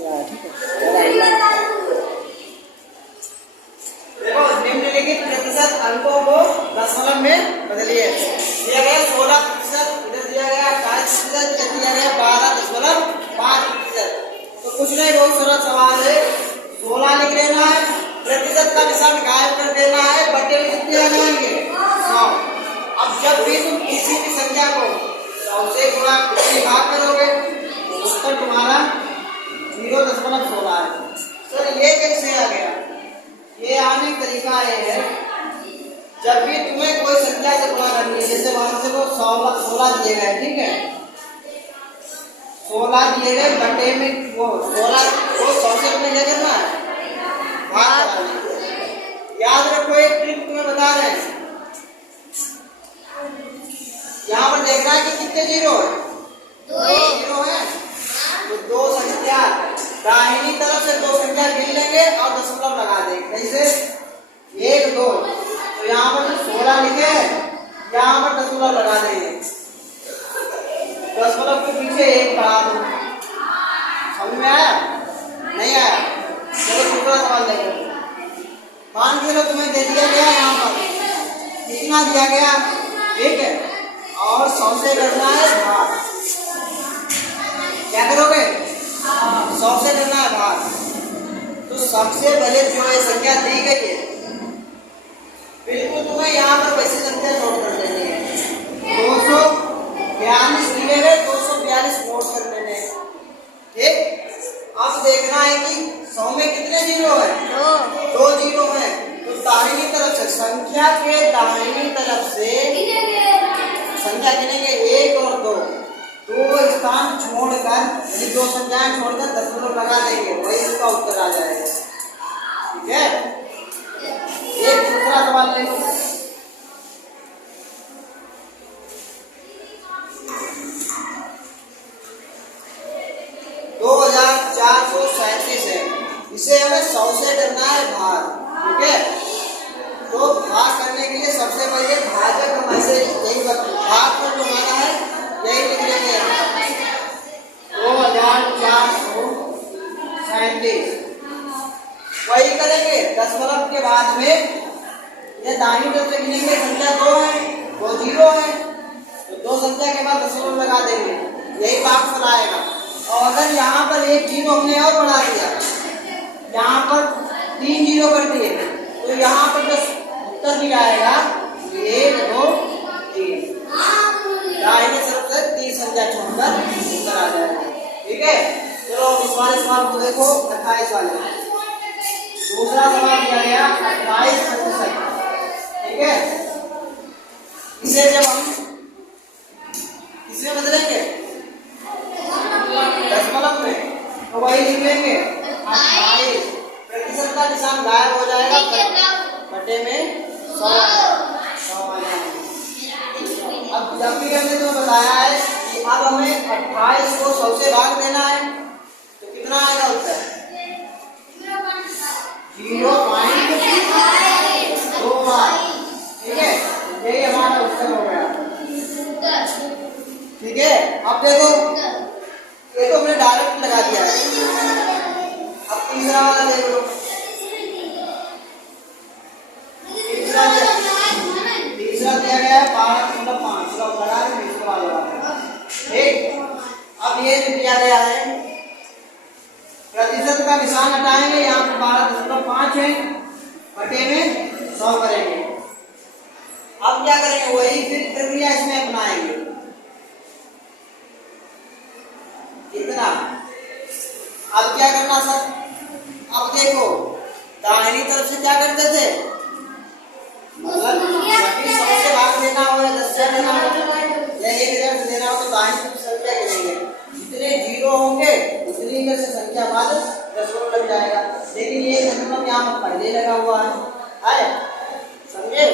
ठीक है। देखो निम्नलिखित प्रतिशत अंकों को दशमलव में बदलिए। दिया गया 16%, इधर दिया गया 28%, इधर दिया गया 12.5%। तो कुछ नहीं, बहुत सरल सवाल है। 16 लिख लेना है, प्रतिशत का निशान गायब कर देना है, बटे में कितने आ जाएंगे 100। अब जब भी तुम किसी भी संख्या को 100 से गुणा कितनी भाग करोगे तो उत्तर तुम्हारा 0.16 है। सर ये कैसे आ गया? ये आने का तरीका ये है, जब भी तुम्हें कोई संख्या से गुणा करनी है, जैसे वहां से वो 16 दिए गए, ठीक है, 16 दिए गए, बटे में वो 16 को 100 से तुम्हें क्या करना है, भाग कराना है। याद रखो, एक ट्रिक तुम्हें बता रहे हैं। यहाँ पर देखना है कि कितने जीरो है, 2 जीरो है। तो 2 संख्या दाहिनी तरफ से 2 संख्या गिन लेंगे और दशमलव लगा देंगे। कैसे? 1 2, तो यहाँ पर 16 लिखे, यहाँ पर दशमलव लगा देंगे, दशमलव के पीछे 1 बढ़ा दो। समझ में आया? नहीं आया? चलो दूसरा सवाल देखो। मान के लो तुम्हें दे दिया गया यहाँ पर कितना दिया गया, ठीक है, और 100 से करना है भाग। क्या करोगे? 100 से करना है भाग। तो सबसे पहले जो ये संख्या दी गई है, बिल्कुल तुम्हें यहाँ पर वैसी संख्या नोट कर लेनी है। 242 दिए गए, 242 नोट कर लेने हैं, ठीक। अब देखना है कि 100 में कितने जीरो है, 2 जीरो है। तो दाहिनी तरफ से संख्या के दाहिनी तरफ से संख्या गिनेंगे 1 और 2, 2 स्थान छोड़कर, यानी 2 संख्याएं छोड़कर दशमलव लगा देंगे, वही इसका उत्तर आ जाएगा। ठीक है। एक दूसरा सवाल ले लो। है, इसे हमें 100 से करना है भाग, ठीक है। तो भाग करने के लिए सबसे पहले भाजक हम ऐसे यही भाग पर घुमाना है, यही लिख लेंगे 2437। वही करेंगे, दशमलव के बाद में ये दाहिनी तरफ से गिनेंगे, संख्या 2 है, 2 जीरो है, तो 2 संख्या के बाद दशमलव लगा देंगे, यही भाग फैलाएगा। और अगर यहाँ पर 1 जीरो हमने और बढ़ा दिया, यहाँ पर 3 जीरो कर दिए, तो यहाँ पर जो उत्तर भी आएगा 1 2 3, दाहिने तरफ से 3 संख्या छोड़कर उत्तर आ जाएगा। ठीक है। चलो इस वाले सवाल को देखो, 28 वाले। दूसरा सवाल दिया गया 28%, ठीक है। इसे जब हम इसमें बदलेंगे दशमलव में, तो वही लिख लेंगे 28, प्रतिशत का निशान गायब हो जाएगा, बटे में 100 आ जाएगा। अब जब भी हमने तो बताया है कि अब हमें 28 को 100 से भाग देना है, तो कितना आएगा उत्तर? 0.25, ठीक है। यही हमारा उत्तर हो गया, ठीक है। अब देखो, ये तो हमने डायरेक्ट लगा दिया है। अब तीसरा वाला देख लो, तीसरा दिया गया है 12.5 का बड़ा है, तीसरा वाला, ठीक। अब ये जो दिया गया है, प्रतिशत का निशान हटाएंगे, यहाँ पर 12.5 है, बटे में 100 करेंगे। अब क्या करेंगे, वही फिर प्रक्रिया इसमें अपनाएंगे। कितना? अब क्या करना सर? अब देखो, दाहिनी तरफ से क्या करते थे, मतलब 100 से भाग देना हो या 10 से देना हो या 1000 से देना हो, तो दाहिनी तरफ संख्या गिनेंगे, जितने जीरो होंगे उतनी में से संख्या बाद दशमलव लग जाएगा। लेकिन ये दशमलव यहाँ पर पहले लगा हुआ है, समझे?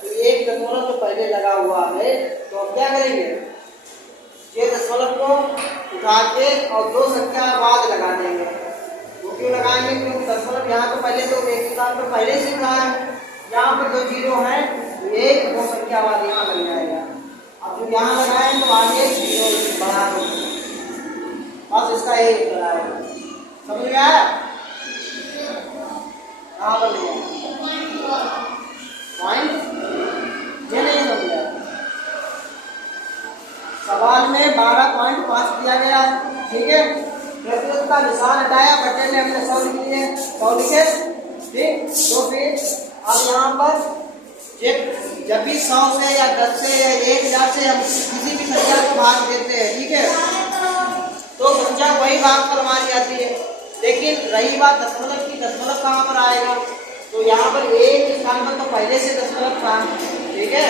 तो एक दशमलव तो पहले लगा हुआ है, तो अब क्या करेंगे, ये दशमलव को उठा के और 2 संख्या बाद लगा देंगे। वो क्यों लगाएंगे? क्योंकि दशमलव यहाँ तो पहले तो एक स्थान पर पहले से रहा है, यहाँ पर 2 जीरो है, तो 1 2 संख्या बाद यहाँ लग जाएगा। अब जब यहाँ लगाएं तो आगे जीरो बढ़ा दो, बस इसका एक उत्तर आएगा। समझ में आया? कहाँ पर नहीं आया? पॉइंट ये नहीं समझ आया। सवाल में 12.5 दिया गया है, ठीक है। प्रतिशत का निशान हटाया, बटे में हमने 100 लिख लिए, 100 लिखे, ठीक। तो फिर अब यहाँ पर जब भी 100 से या 10 से या 1000 से हम किसी भी संख्या को भाग देते हैं, ठीक है, तो संख्या वही भाग पर मान जाती है। लेकिन रही बात दशमलव की, दशमलव कहाँ पर आएगा? तो यहाँ पर एक स्थान पर तो पहले से दशमलव था, ठीक है।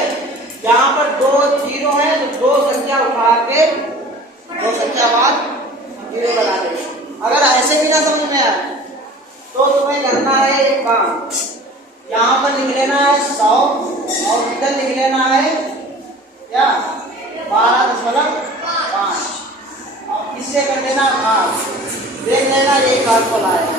यहाँ पर 2 जीरो है तो 2 संख्या उठा के 2 संख्या बाद जीरो बना देंगे। अगर ऐसे भी ना समझ में आए तो तुम्हें करना है एक काम, यहाँ पर लिख लेना है 100 और इधर लिख लेना है क्या 12.5 और किससे कर देना भाग, देख लेना ये भाग को लाएगा।